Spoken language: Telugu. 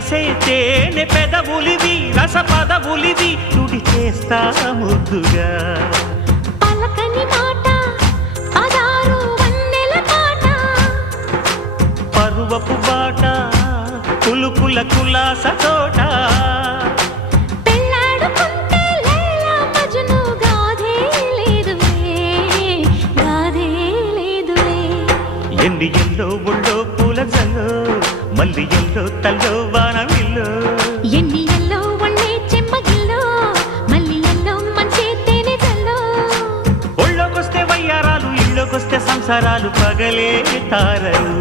చేసే తేనె పెదవులివి రస పదవులివి తుడి చేస్తా ముద్దుగా పలకని మాట పదారు వన్నెల పాట పరువపు బాట కులుకుల కులాస తోట పెళ్ళాడుకుంటే లైలా మజ్ను గాథే లేదులే ఎన్ని ఎల్లో ఒళ్ళో పూల జల్లో మల్లి ఎల్లో తల్లో వానవిల్లో ఎన్ని ఎల్లో ఒళ్ళే చెమ్మగిల్లో మల్లి ఎల్లో మంచే తేనె జల్లో ఒళ్ళోకొస్తే వయ్యారాలు ఇళ్ళోకొస్తే సంసారాలు పగలే తారలు